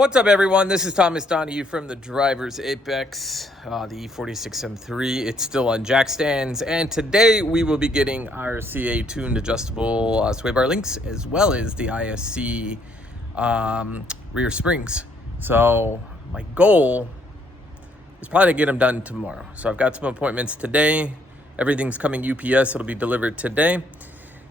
What's up, everyone? This is Thomas Donahue from the Driver's Apex, the E46 M3. It's still on jack stands, and today we will be getting our CA tuned adjustable sway bar links, as well as the ISC rear springs. So my goal is probably to get them done tomorrow. So I've got some appointments today. Everything's coming UPS. It'll be delivered today.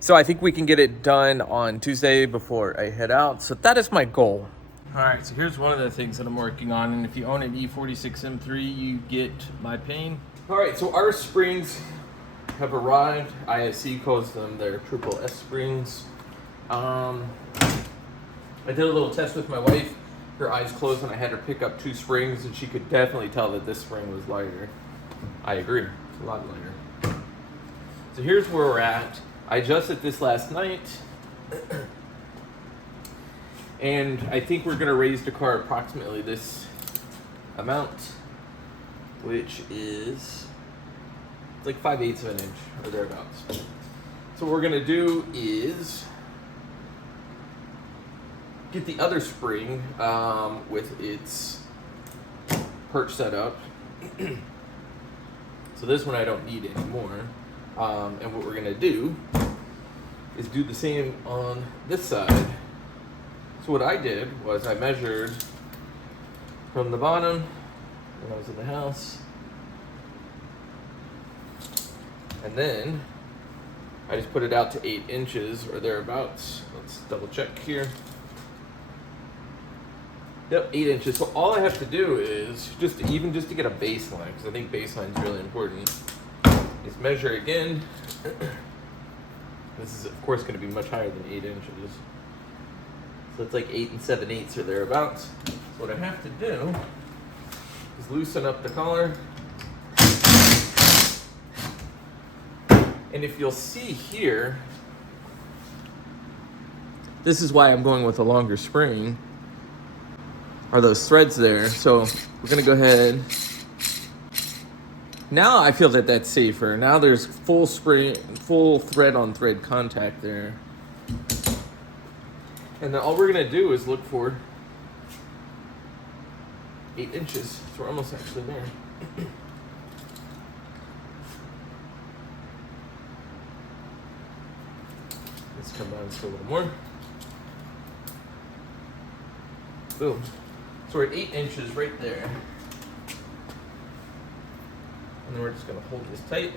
So I think we can get it done on Tuesday before I head out. So that is my goal. All right, so here's one of the things that I'm working on, and if you own an E46 M3, you get my pain. All right, so our springs have arrived. ISC calls them their triple S springs. I did a little test with my wife. Her eyes closed, and I had her pick up two springs, and she could definitely tell that this spring was lighter. I agree, it's a lot lighter. So here's where we're at. I adjusted this last night. And I think we're gonna raise the car approximately this amount, which is like 5/8 of an inch or thereabouts. So what we're gonna do is get the other spring with its perch set up. So this one I don't need anymore. And what we're gonna do is do the same on this side. So what I did was I measured from the bottom when I was in the house, and then I just put it out to 8 inches or thereabouts. Let's double check here. Yep, 8 inches. So all I have to do is just to get a baseline, because I think baseline is really important, is measure again. This is of course going to be much higher than 8 inches. So it's like 8 7/8 or thereabouts. So what I have to do is loosen up the collar. And if you'll see here, this is why I'm going with a longer spring, are those threads there. So we're gonna go ahead. Now I feel that that's safer. Now there's full thread on thread contact there. And then all we're gonna do is look for 8 inches. So we're almost actually there. Let's come down just a little more. Boom. So we're at 8 inches right there. And then we're just gonna hold this tight.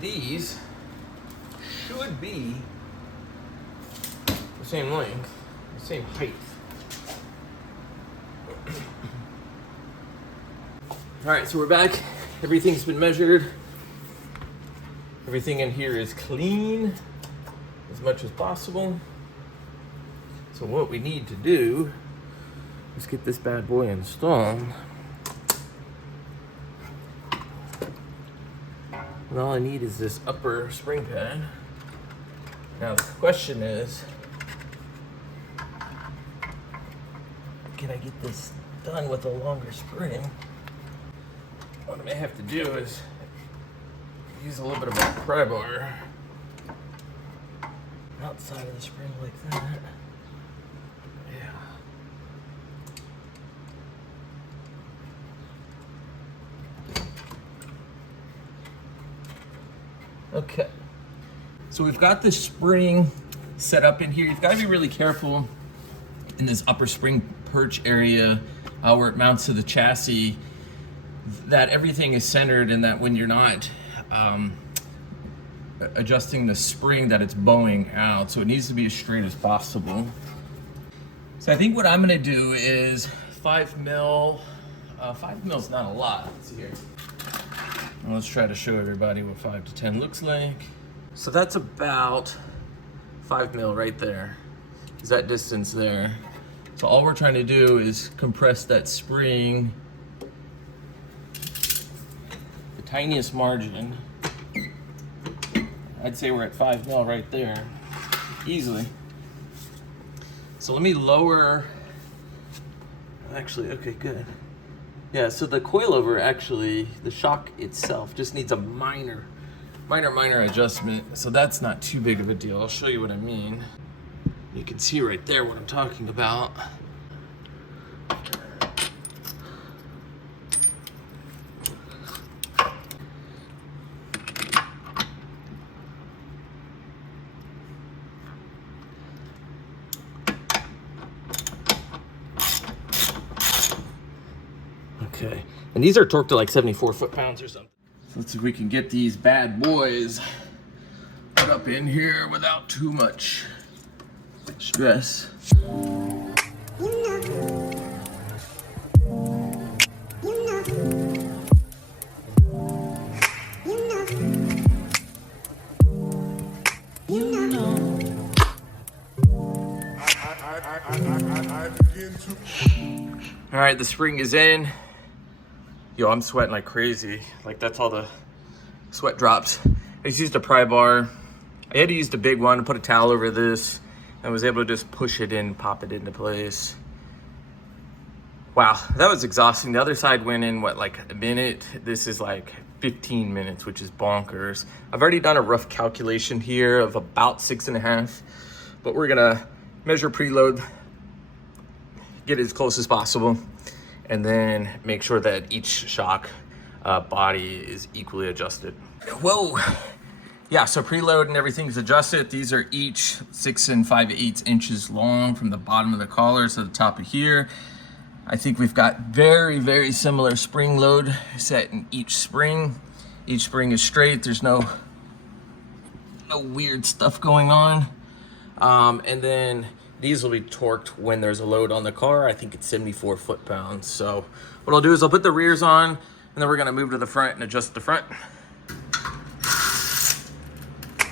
These should be the same length, the same height. All right, so we're back. Everything's been measured. Everything in here is clean as much as possible. So what we need to do is get this bad boy installed. And all I need is this upper spring pad. Now the question is, can I get this done with a longer spring? What I may have to do is use a little bit of a pry bar outside of the spring like that. Yeah. Okay, so we've got the spring set up in here. You've got to be really careful in this upper spring perch area where it mounts to the chassis, that everything is centered, and that when you're not adjusting the spring, that it's bowing out. So it needs to be as straight as possible. So I think what I'm gonna do is 5 mil. 5 mil is not a lot. Let's see here. Let's try to show everybody what 5 to 10 looks like. So that's about 5 mil right there. Is that distance there? So all we're trying to do is compress that spring, the tiniest margin. I'd say we're at 5 mil right there, easily. So let me lower. Actually, okay, good. Yeah, so the coilover, actually, the shock itself just needs a minor minor adjustment, so that's not too big of a deal. I'll show you what I mean. You can see right there what I'm talking about. Okay, and these are torqued to like 74 foot-pounds or something. So let's see if we can get these bad boys put up in here without too much stress. All right, the spring is in. Yo, I'm sweating like crazy. Like, that's all the sweat drops. I just used a pry bar. I had to use the big one to put a towel over this and was able to just push it in, pop it into place. Wow, that was exhausting. The other side went in, what, like a minute? This is like 15 minutes, which is bonkers. I've already done a rough calculation here of about 6.5, but we're gonna measure preload, get as close as possible, and then make sure that each shock body is equally adjusted. Whoa. Yeah, so preload and everything's adjusted. These are each 6 5/8 inches long from the bottom of the collar to the top of here. I think we've got very, very similar spring load set in each spring. Each spring is straight. There's no weird stuff going on. And then these will be torqued when there's a load on the car. I think it's 74 foot-pounds. So what I'll do is I'll put the rears on, and then we're gonna move to the front and adjust the front.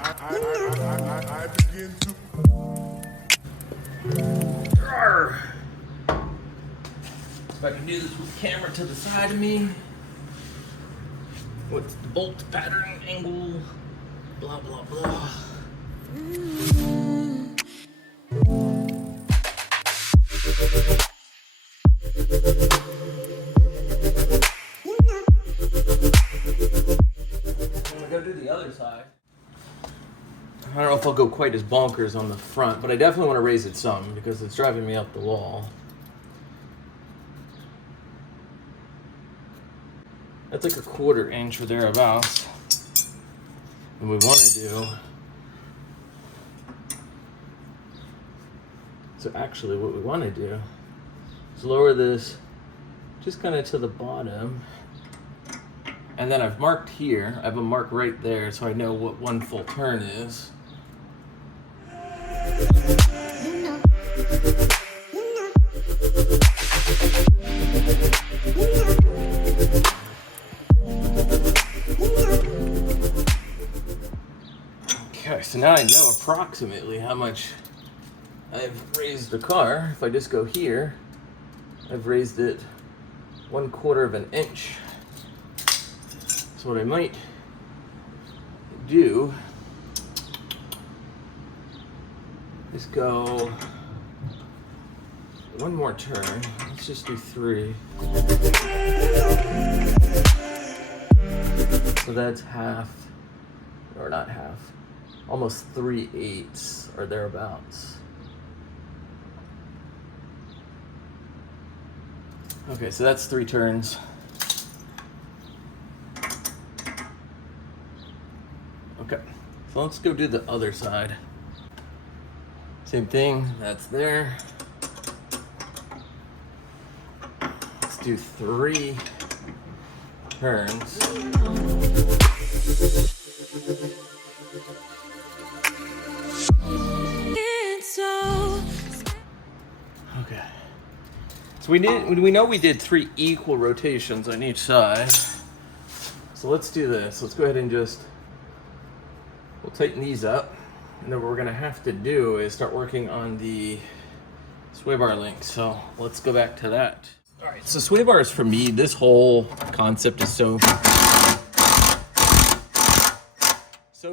I begin to... If I can do this with the camera to the side of me. What's the bolt pattern angle? Blah, blah, blah. I'm gonna do the other side. I don't know if I'll go quite as bonkers on the front, but I definitely want to raise it some because it's driving me up the wall. That's like 1/4 inch or thereabouts. And we want to do... So actually what we want to do is lower this just kind of to the bottom. And then I've marked here, I have a mark right there so I know what 1 full turn is. Okay, so now I know approximately how much I've raised the car. If I just go here, I've raised it 1/4 of an inch. So what I might do is go 1 more turn. Let's just do 3. So that's half, or not half, almost 3/8 or thereabouts. Okay, so that's 3 turns. Okay, so let's go do the other side. Same thing, that's there. Let's do 3 turns. Okay. So we know we did 3 equal rotations on each side. So let's do this. Let's go ahead and we'll tighten these up. And then what we're gonna have to do is start working on the sway bar link. So let's go back to that. All right, so sway bars for me, this whole concept is so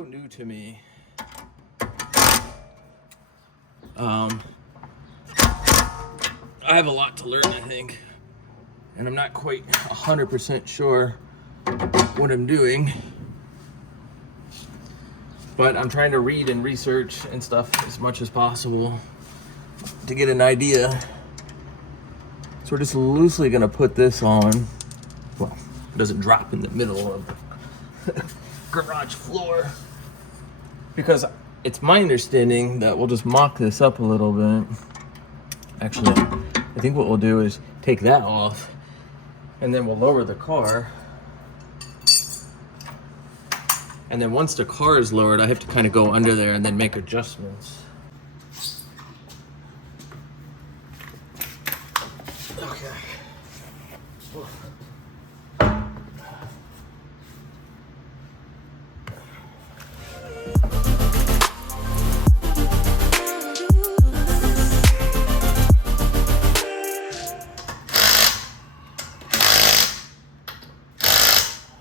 new to me. I have a lot to learn, I think, and I'm not quite 100% sure what I'm doing. But I'm trying to read and research and stuff as much as possible to get an idea. So we're just loosely gonna put this on. Well, it doesn't drop in the middle of the garage floor. Because it's my understanding that we'll just mock this up a little bit. Actually, I think what we'll do is take that off and then we'll lower the car. And then once the car is lowered, I have to kind of go under there and then make adjustments. Okay.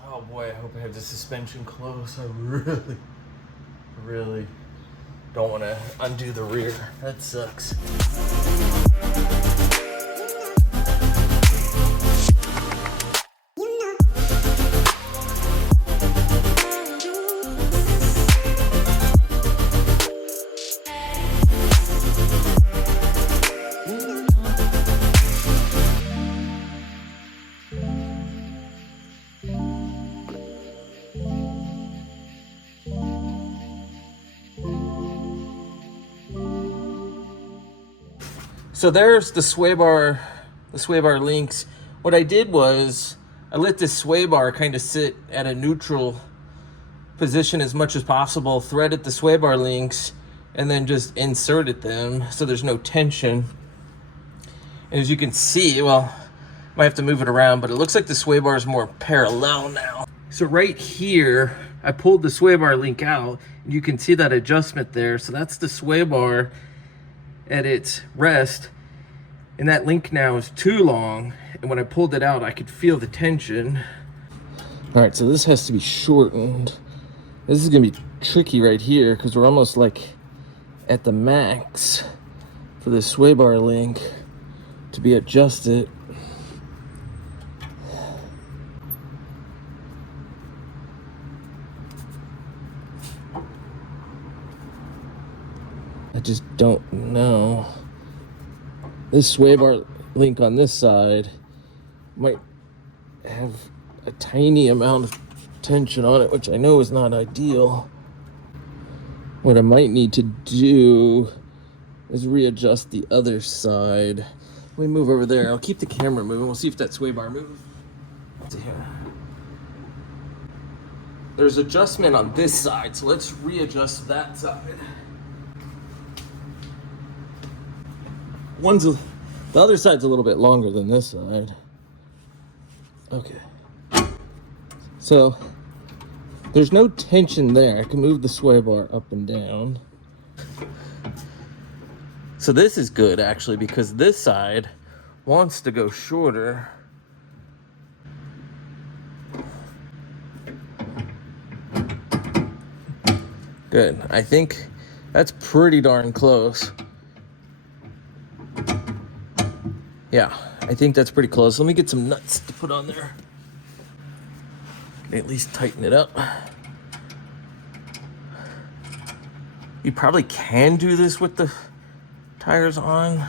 Oh boy, I hope I have the suspension close. I really don't want to undo the rear. That sucks. So there's the sway bar links. What I did was I let this sway bar kind of sit at a neutral position as much as possible, threaded the sway bar links, and then just inserted them so there's no tension. And as you can see, well, might have to move it around, but it looks like the sway bar is more parallel now. So right here, I pulled the sway bar link out, and you can see that adjustment there. So that's the sway bar at its rest, and that link now is too long, and when I pulled it out I could feel the tension. All right, so this has to be shortened. This is gonna be tricky right here because we're almost like at the max for the sway bar link to be adjusted. I just don't know. This sway bar link on this side might have a tiny amount of tension on it, which I know is not ideal. What I might need to do is readjust the other side. Let me move over there. I'll keep the camera moving. We'll see if that sway bar moves. Let's see here. There's adjustment on this side, so let's readjust that side. The other side's a little bit longer than this side. Okay. So there's no tension there. I can move the sway bar up and down. So this is good actually, because this side wants to go shorter. Good. I think that's pretty darn close. Yeah, I think that's pretty close. Let me get some nuts to put on there. At least tighten it up. You probably can do this with the tires on.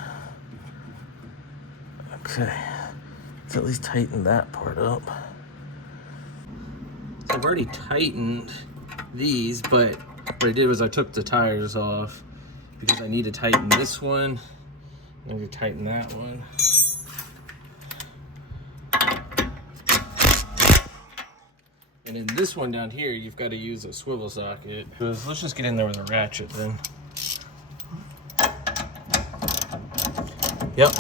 Okay, let's at least tighten that part up. So I've already tightened these, but what I did was I took the tires off because I need to tighten this one. I need to tighten that one. And then this one down here, you've got to use a swivel socket. Let's just get in there with a ratchet then. Yep.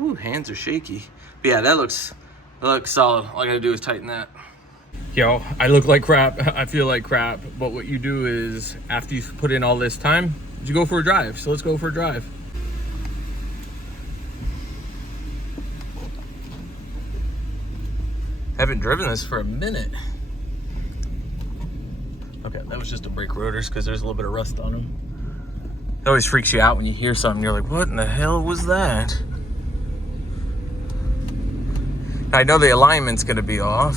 Ooh, hands are shaky. But yeah, that looks solid. All I gotta do is tighten that. Yo, I look like crap. I feel like crap. But what you do is, after you put in all this time, you go for a drive. So let's go for a drive. Haven't driven this for a minute. Okay, that was just a brake rotors because there's a little bit of rust on them. It always freaks you out when you hear something. You're like, what in the hell was that? I know the alignment's gonna be off.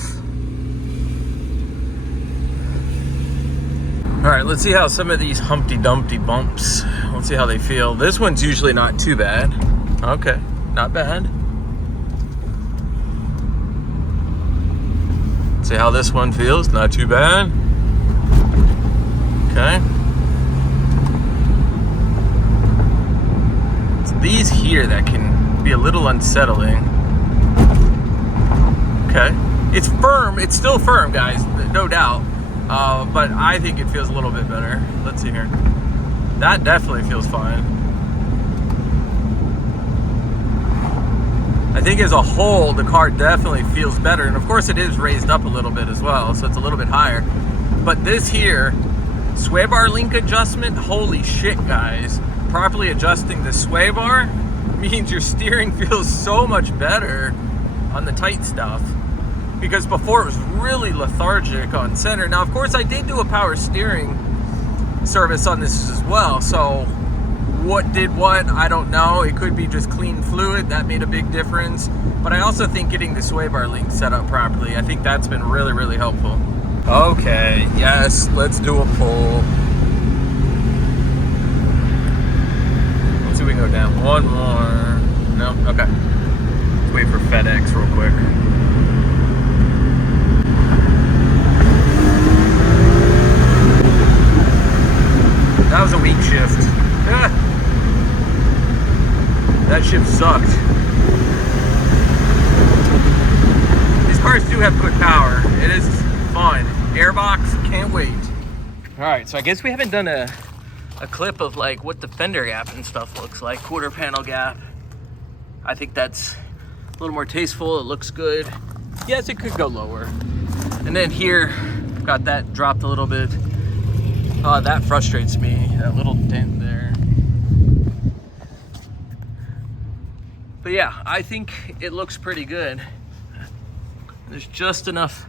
All right, let's see how some of these Humpty Dumpty bumps, let's see how they feel. This one's usually not too bad. Okay, not bad. See how this one feels, not too bad. Okay. It's these here that can be a little unsettling. Okay. It's firm, it's still firm, guys, no doubt. But I think it feels a little bit better. Let's see here. That definitely feels fine. I think as a whole, the car definitely feels better. And of course it is raised up a little bit as well, so it's a little bit higher. But this here, sway bar link adjustment, holy shit, guys. Properly adjusting the sway bar means your steering feels so much better on the tight stuff. Because before it was really lethargic on center. Now, of course, I did do a power steering service on this as well. So what did what, I don't know. It could be just clean fluid. That made a big difference. But I also think getting the sway bar link set up properly, I think that's been really, really helpful. Okay, yes, let's do a pull. Let's see if we can go down one more. No, okay. Let's wait for FedEx real quick. That was a weak shift. That shift sucked. These cars do have good power. It is fun. Airbox, can't wait. All right, so I guess we haven't done a clip of like what the fender gap and stuff looks like. Quarter panel gap. I think that's a little more tasteful. It looks good. Yes, it could go lower. And then here, got that dropped a little bit. That frustrates me, that little dent there. But yeah, I think it looks pretty good. There's just enough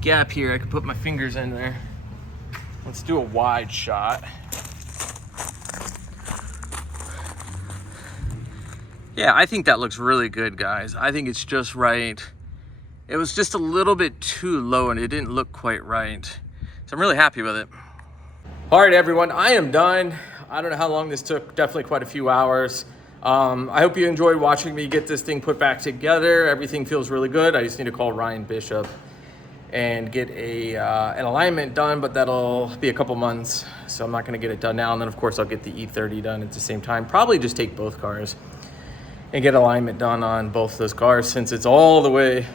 gap here. I can put my fingers in there. Let's do a wide shot. Yeah, I think that looks really good, guys. I think it's just right. It was just a little bit too low and it didn't look quite right. So I'm really happy with it. All right, everyone, I am done. I don't know how long this took, definitely quite a few hours. I hope you enjoyed watching me get this thing put back together. Everything feels really good. I just need to call Ryan Bishop and get an alignment done, but that'll be a couple months. So I'm not gonna get it done now. And then of course I'll get the E30 done at the same time. Probably just take both cars and get alignment done on both those cars since it's all the way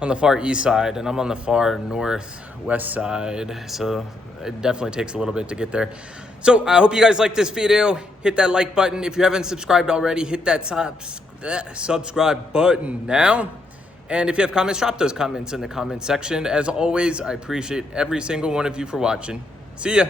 on the far east side and I'm on the far northwest side. So it definitely takes a little bit to get there. So I hope you guys like this video. Hit that like button. If you haven't subscribed already, hit that subscribe button now. And if you have comments, drop those comments in the comment section. As always, I appreciate every single one of you for watching. See ya.